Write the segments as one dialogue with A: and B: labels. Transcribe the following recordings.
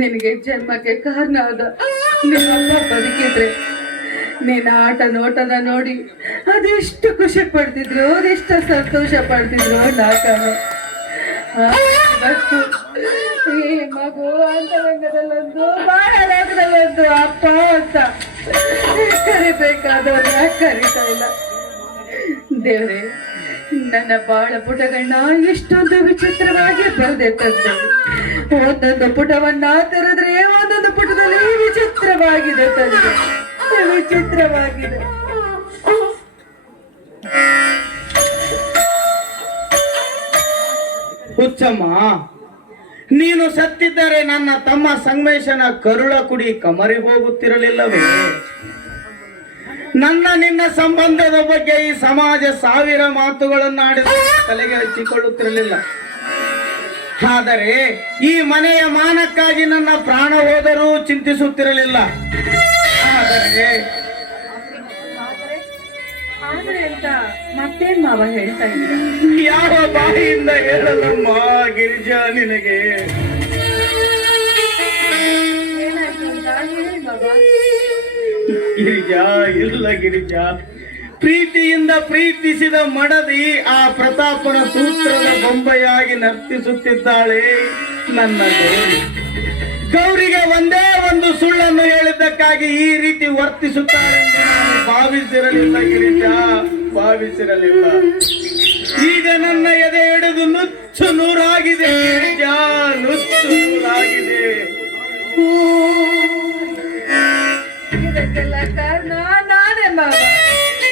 A: ನಿನಗೆ ಜನ್ಮಕ್ಕೆ ಕಾರಣ ಆದ ನಿಮ್ಮಪ್ಪ ಬದುಕಿದ್ರೆ ನಿನ್ನ ಆಟ ನೋಟನ ನೋಡಿ ಅದೆಷ್ಟು ಖುಷಿ ಪಡ್ತಿದ್ರು, ಅದೆಷ್ಟು ಸಂತೋಷ ಪಡ್ತಿದ್ರು ನಾಕಾನು ಮಗು, ಅಂತರಂಗದಲ್ಲೊಂದು ಬಾಳರಂಗದಲ್ಲೊಂದು ಅಪ್ಪ ಅಂತ ಕರಿಬೇಕಾದವ್ರನ್ನ ಕರಿತಾ ಇಲ್ಲ. ದೇವ್ರೆ, ನನ್ನ ಬಾಳ ಪುಟಗಳನ್ನ ಎಷ್ಟೊಂದು ವಿಚಿತ್ರವಾಗಿ ಬರೆದೆ ತಂದೆ. ಒಂದೊಂದು ಪುಟವನ್ನ ತೆರೆದ್ರೆ ಒಂದೊಂದು ಪುಟದಲ್ಲಿ ವಿಚಿತ್ರವಾಗಿದೆ ತಂದೆ. ವಿಚಿತ್ರವಾಗಿದೆ.
B: ಹುಚ್ಚಮ್ಮ, ನೀನು ಸತ್ತಿದ್ದರೆ ನನ್ನ ತಮ್ಮ ಸಂಗಮೇಶನ ಕರುಳ ಕುಡಿ ಕಮರಿ ಹೋಗುತ್ತಿರಲಿಲ್ಲವೇ? ನನ್ನ ನಿನ್ನ ಸಂಬಂಧದ ಬಗ್ಗೆ ಈ ಸಮಾಜ ಸಾವಿರ ಮಾತುಗಳನ್ನಾಡಿದ ತಲೆಗೆ ಹಚ್ಚಿಕೊಳ್ಳುತ್ತಿರಲಿಲ್ಲ. ಆದರೆ ಈ ಮನೆಯ ಮಾನಕ್ಕಾಗಿ ನನ್ನ ಪ್ರಾಣ ಹೋದರೂ ಚಿಂತಿಸುತ್ತಿರಲಿಲ್ಲ. ಆದರೆ
A: ಮತ್ತೇನ್ ಮಾವ ಹೇಳ್ತಾ ಇದ್ದೀರಾ?
B: ಯಾವ ಬಾಯಿಯಿಂದ ಹೇಳಲಮ್ಮ ಗಿರಿಜಾ ನಿನಗೆ? ಗಿರಿಜಾ ಇಲ್ಲ ಗಿರಿಜಾ. ಪ್ರೀತಿಯಿಂದ ಪ್ರೀತಿಸಿದ ಮಡದಿ ಆ ಪ್ರತಾಪನ ಸೂತ್ರದ ಬೊಂಬೆಯಾಗಿ ನರ್ತಿಸುತ್ತಿದ್ದಾಳೆ ನನ್ನ ಗೌರಿ. ಗೌರಿಗೆ ಒಂದೇ ಒಂದು ಸುಳ್ಳನ್ನು ಹೇಳಿದ್ದಕ್ಕಾಗಿ ಈ ರೀತಿ ವರ್ತಿಸುತ್ತಾಳೆ ನಾನು ಭಾವಿಸಿರಲಿಲ್ಲ ಗಿರಿಜ, ಭಾವಿಸಿರಲಿಲ್ಲ. ಈಗ ನನ್ನ ಎದೆ ಹಿಡಿದು ನುಚ್ಚು ನೂರಾಗಿದೆ ಗಿರಿಜ, ನುಚ್ಚು ನೂರಾಗಿದೆ.
A: ಇದಕ್ಕೆಲ್ಲ ಕಾರಣ ನಾನೇ ಮಾವ.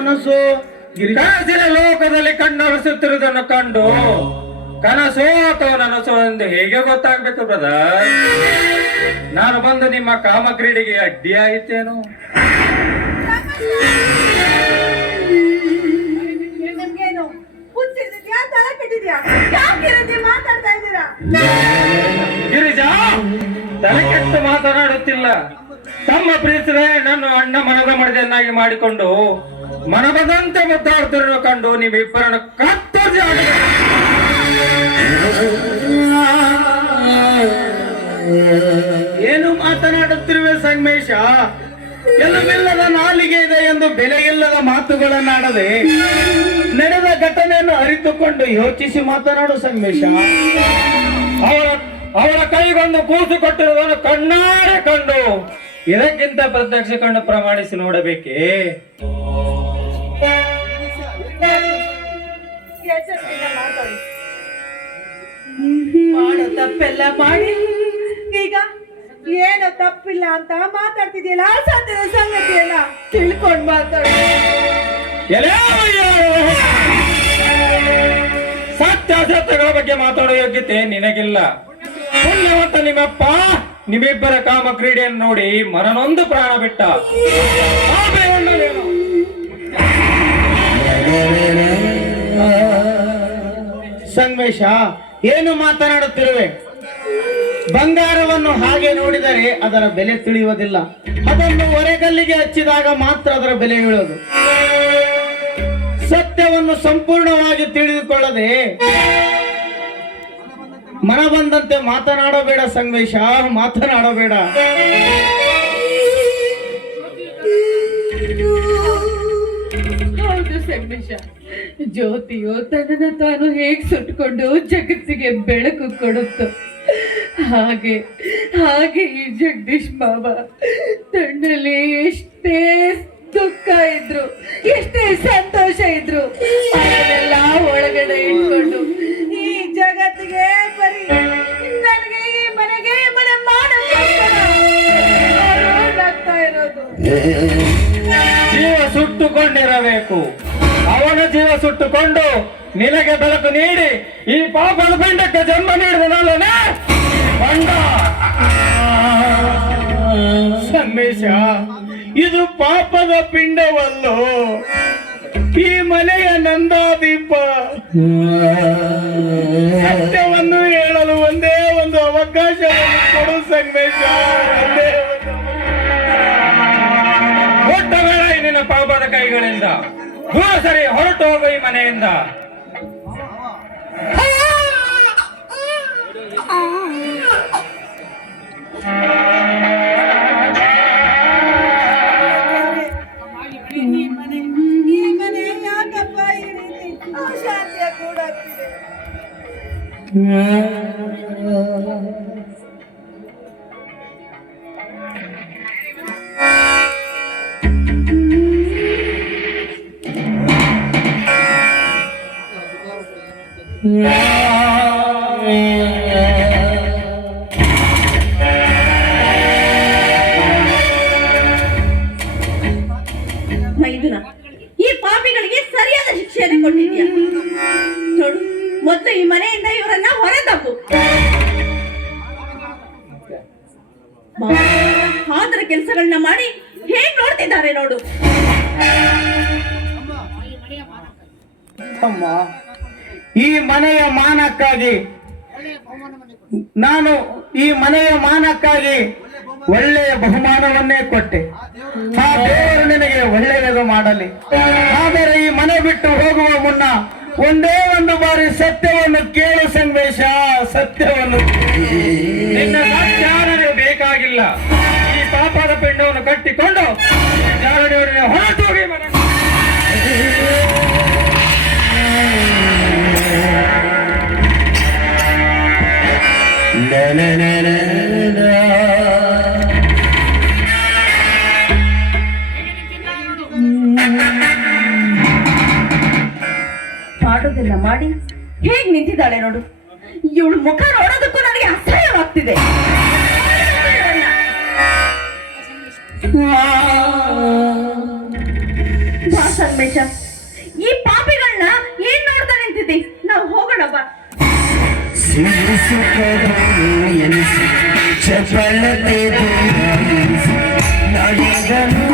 B: ನನಸು
C: ಕನಸಿನ ಲೋಕದಲ್ಲಿ ಕಣ್ಣೊರೆಸುತ್ತಿರುವುದನ್ನು ಕಂಡು ಕನಸು ಅಥವಾ ನನಸು ಎಂದು ಹೇಗೆ ಗೊತ್ತಾಗ್ಬೇಕು ಬ್ರದರ್ ನಾನು ಬಂದು ನಿಮ್ಮ ಕಾಮಕ್ರೀಡೆಗೆ
A: ಮಾತಾಡ್ತಾ ಇದ್ದೀರಾ?
C: ಗಿರಿಜಾ ತಲೆ ಕೆಟ್ಟು ಮಾತನಾಡುತ್ತಿಲ್ಲ. ತಮ್ಮ ಪ್ರೀತಿ ನನ್ನ ಅಣ್ಣ ಮನದ ಮಡದನ್ನಾಗಿ ಮಾಡಿಕೊಂಡು ಮನ ಬಂದಂತೆ ಮುದ್ದಾಡ್ತಿರೋ ಕಂಡು ನೀವಿಬ್ಬರನ್ನು ಕತ್ತರಿಸಿ.
B: ಏನು ಮಾತನಾಡುತ್ತಿರುವೆ ಸಂಗಮೇಶ? ಎಲ್ಲವಿಲ್ಲದ ನಾಲಿಗೆ ಇದೆ ಎಂದು ಬೆಲೆ ಇಲ್ಲದ ಮಾತುಗಳನ್ನಾಡದೆ ನಡೆದ ಘಟನೆಯನ್ನು ಅರಿತುಕೊಂಡು ಯೋಚಿಸಿ ಮಾತನಾಡು ಸಂಗಮೇಶ.
C: ಅವರ ಅವರ ಕೈಗೊಂದು ಕೂಸು ಕೊಟ್ಟಿರುವುದನ್ನು ಕಣ್ಣಾರೆ ಕಂಡು ಇದಕ್ಕಿಂತ ಪ್ರತ್ಯಕ್ಷ ಕಂಡು ಪ್ರಮಾಣಿಸಿ ನೋಡಬೇಕೇ?
A: ಮಾಡೋ, ತಪ್ಪೆಲ್ಲ ಮಾಡಿ. ಈಗ ಏನು ತಪ್ಪಿಲ್ಲ ಅಂತ ಮಾತಾಡ್ತಿದ್ಯಲ್ಲ ಅಸಾಧ್ಯ ಸಂಗತಿ ಎಲ್ಲ ತಿಳ್ಕೊಂಡ್ ಮಾತಾಡಿ.
C: ಎಲೆ ಅಯ್ಯೋ! ಸತ್ಯಾಸತ್ಯಗಳ ಬಗ್ಗೆ ಮಾತಾಡೋ ಯೋಗ್ಯತೆ ನಿನಗಿಲ್ಲ. ಪುಣ್ಯವಂತ ನಿಮ್ಮಪ್ಪ ನಿಮ್ಮಿಬ್ಬರ ಕಾಮ ಕ್ರೀಡೆಯನ್ನು ನೋಡಿ ಮನನೊಂದು ಪ್ರಾಣ ಬಿಟ್ಟ.
B: ಸಂಗಮೇಶ ಏನು ಮಾತನಾಡುತ್ತಿರುವೆ? ಬಂಗಾರವನ್ನು ಹಾಗೆ ನೋಡಿದರೆ ಅದರ ಬೆಲೆ ತಿಳಿಯುವುದಿಲ್ಲ. ಅದನ್ನು ಒರೆಗಲ್ಲಿಗೆ ಹಚ್ಚಿದಾಗ ಮಾತ್ರ ಅದರ ಬೆಲೆ ಬೀಳೋದು ಸತ್ಯವನ್ನು ಸಂಪೂರ್ಣವಾಗಿ ತಿಳಿದುಕೊಳ್ಳದೆ ಮನ ಬಂದಂತೆ ಮಾತನಾಡಬೇಡ ಸಂಗಮೇಶ ಮಾತನಾಡಬೇಡ.
A: ಸಂಗಮೇಶ ಜ್ಯೋತಿಯು ತನ್ನನ್ನು ತಾನು ಹೇಗೆ ಸುಟ್ಕೊಂಡು ಜಗತ್ತಿಗೆ ಬೆಳಕು ಕೊಡುತ್ತೆ. ಹಾಗೆ ಹಾಗೆ ಈ ಜಗದೀಶ್ ಮಾವ ತಣ್ಣಲ್ಲಿ ಎಷ್ಟೇ ದುಃಖ ಇದ್ರು, ಎಷ್ಟೇ ಸಂತೋಷ ಇದ್ರು ಅದನ್ನೆಲ್ಲ ಒಳಗಡೆ ಇಟ್ಕೊಂಡು ಈ ಜಗತ್ತಿಗೆ ಬರೀ ನನಗೆ ಈ ಮನೆಗೆ ಮನೆ ಇರೋದು.
C: ಜೀವ ಸುಟ್ಟುಕೊಂಡಿರಬೇಕು. ಅವನ ಜೀವ ಸುಟ್ಟುಕೊಂಡು ನಿನಗೆ ಬೆಳಕು ನೀಡಿ ಈ ಪಾಪದ ಪಿಂಡಕ್ಕೆ ಜನ್ಮ ನೀಡಿದನಲ್ಲನೇ ಬಂಡ
B: ಸಂದೇಶ ಇದು ಪಾಪದ ಪಿಂಡವಲ್ಲೋ? ಈ ಮನೆಯ ನಂದಾದೀಪ. ಸತ್ಯವನ್ನು ಹೇಳಲು ಒಂದೇ ಒಂದು ಅವಕಾಶ ಕೊಡು ಸಂದೇಶ
C: ಒಟ್ಟ ಬೇಡ ನಿನ್ನ ಪಾಪದ ಕೈಗಳಿಂದ. ಸರಿ ಹೊರಟು ಹೋಗು ಈ ಮನೆಯಿಂದ.
D: ಈ ಈ ಪಾಪಿಗಳಿಗೆ ಸರಿಯಾದ ಶಿಕ್ಷೆಯನ್ನು ಕೊಟ್ಟಿದ್ಯಾ ನೋಡು, ಮೊದಲು ಈ ಮನೆಯಿಂದ ಇವರನ್ನ ಹೊರತಪ್ಪು. ಆತರ ಕೆಲಸಗಳನ್ನ ಮಾಡಿ ಹೇಗ್ ನೋಡ್ತಿದ್ದಾರೆ ನೋಡು.
B: ಅಮ್ಮ ಈ ಮನೆಯ ಮಾನಕ್ಕಾಗಿ ನಾನು ಈ ಮನೆಯ ಮಾನಕ್ಕಾಗಿ ಒಳ್ಳೆಯ ಬಹುಮಾನವನ್ನೇ ಕೊಟ್ಟೆ. ಆ ದೇವರು ನಿನಗೆ ಒಳ್ಳೆಯದು ಮಾಡಲಿ. ಆದರೆ ಈ ಮನೆ ಬಿಟ್ಟು ಹೋಗುವ ಮುನ್ನ ಒಂದೇ ಒಂದು ಬಾರಿ ಸತ್ಯವನ್ನು ಕೇಳು ಸಂದೇಶ, ಸತ್ಯವನ್ನು
C: ನಿನ್ನ ಬೇಕಾಗಿಲ್ಲ? ಈ ಪಾಪದ ಪಿಂಡವನ್ನು ಕಟ್ಟಿಕೊಂಡು
D: ಮಾಡೋದೆಲ್ಲ ಮಾಡಿ ಹೇಗ್ ನಿಂತಿದ್ದಾಳೆ ನೋಡು. ಇವಳು ಮುಖ ನೋಡೋದಕ್ಕೂ ನನಗೆ ಅಸಹ್ಯವಾಗ್ತಿದೆ. ಬಾ ಸಂದೇಶ
E: ಚಪಲತೆ ನಾಡಿಗನು